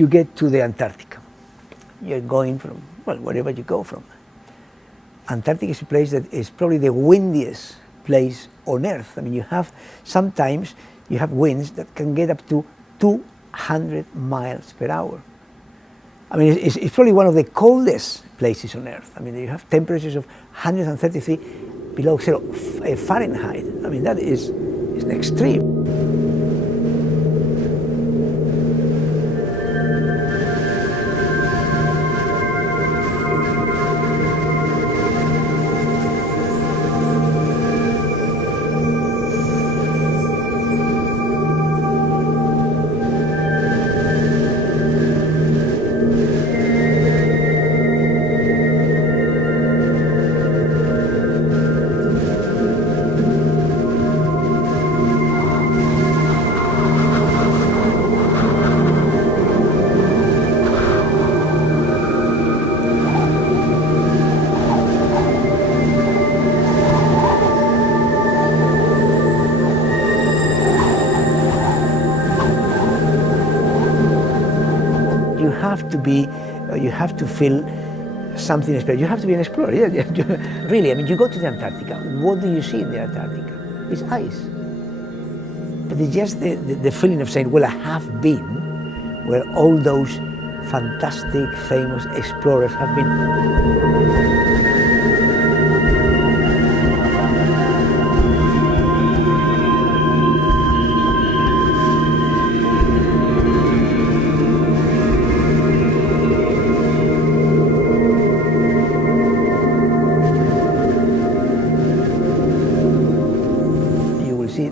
you get to the Antarctica. You're going from, well, wherever you go from. Antarctica is a place that is probably the windiest place on Earth. I mean, sometimes you have winds that can get up to 200 miles per hour. I mean, it's probably one of the coldest places on Earth. I mean, you have temperatures of 133 below zero Fahrenheit. I mean, that is an extreme. You have to feel something special. You have to be an explorer. Really, I mean, you go to the Antarctica. What do you see in the Antarctica? It's ice. But it's just the feeling of saying, well, I have been where all those fantastic, famous explorers have been.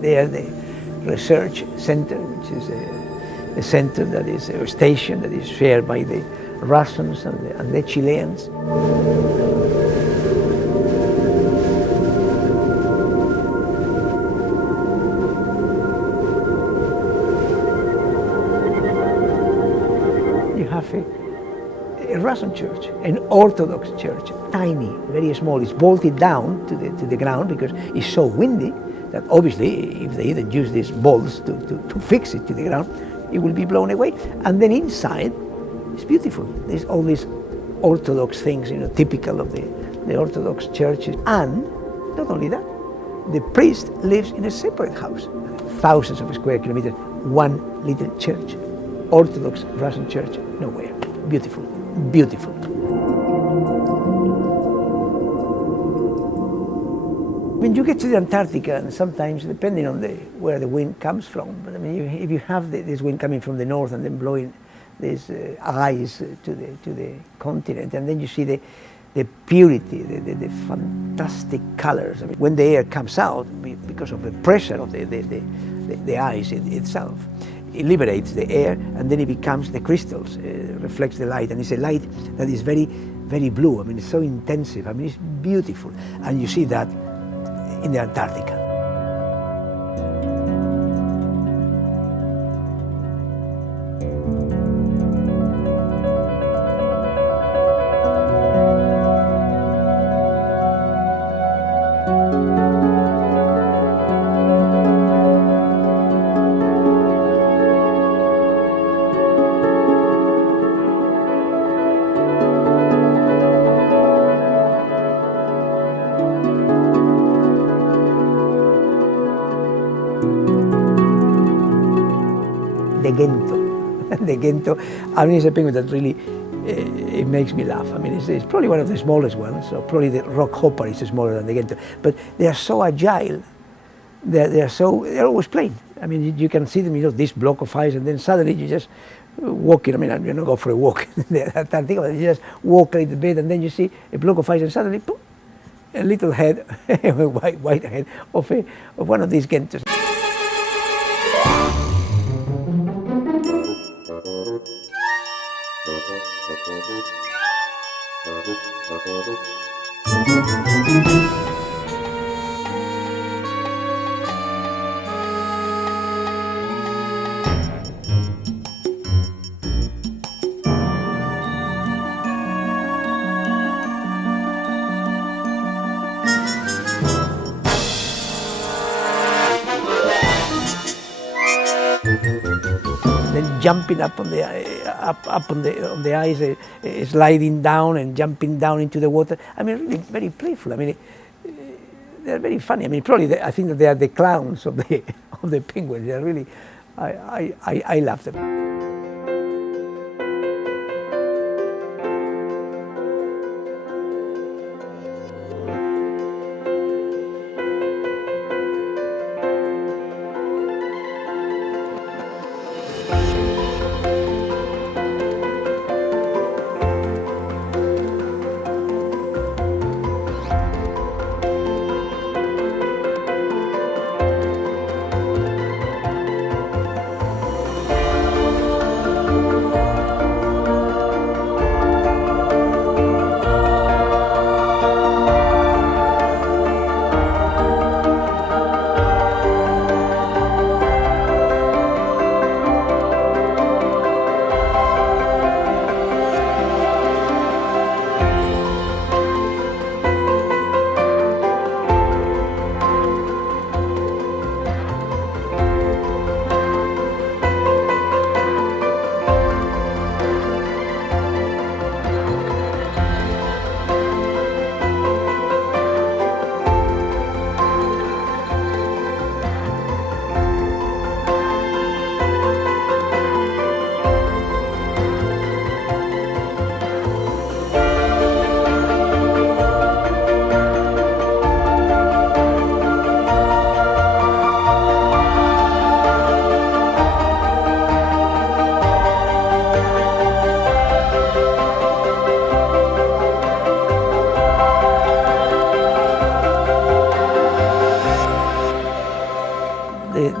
There, the research center, which is a center that is a station that is shared by the Russians and the Chileans. You have a Russian church, an Orthodox church, tiny, very small. It's bolted down to the ground because it's so windy that obviously, if they didn't use these bolts to fix it to the ground, it will be blown away. And then inside, it's beautiful. There's all these Orthodox things, typical of the Orthodox churches. And not only that, the priest lives in a separate house, thousands of square kilometers, one little church, Orthodox Russian church, nowhere. Beautiful, beautiful. When you get to the Antarctica, and sometimes depending on where the wind comes from, but I mean, if you have this wind coming from the north and then blowing this ice to the continent, and then you see the purity, the fantastic colors. I mean, when the air comes out, because of the pressure of the ice itself, it liberates the air, and then it becomes the crystals, reflects the light, and it's a light that is very, very blue. I mean, it's so intensive. I mean, it's beautiful, and you see that in the Antarctica. The Gento, I mean, it's a penguin that really, it makes me laugh. I mean, it's probably one of the smallest ones, so probably the rock hopper is smaller than the Gento, but they are so agile, they're always playing. I mean, you can see them, this block of ice, and then suddenly you just walking, I mean, you're not go for a walk in the Antarctica, but you just walk a little bit, and then you see a block of ice, and suddenly, boom, a little head, a white head of one of these Gentos. jumping up on the ice, sliding down and jumping down into the water. I mean, really very playful. I mean, they're very funny. I mean, probably I think that they are the clowns of the of the penguins. They're really, I love them.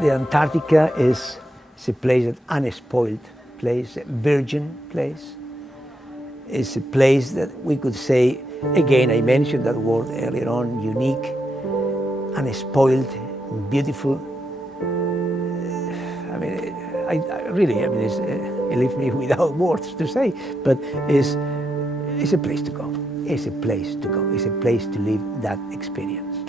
The Antarctica is a place, an unspoiled place, a virgin place. It's a place that we could say, again, I mentioned that word earlier on, unique, unspoiled, beautiful. I mean, it leaves me without words to say, but it's a place to go. It's a place to go. It's a place to live that experience.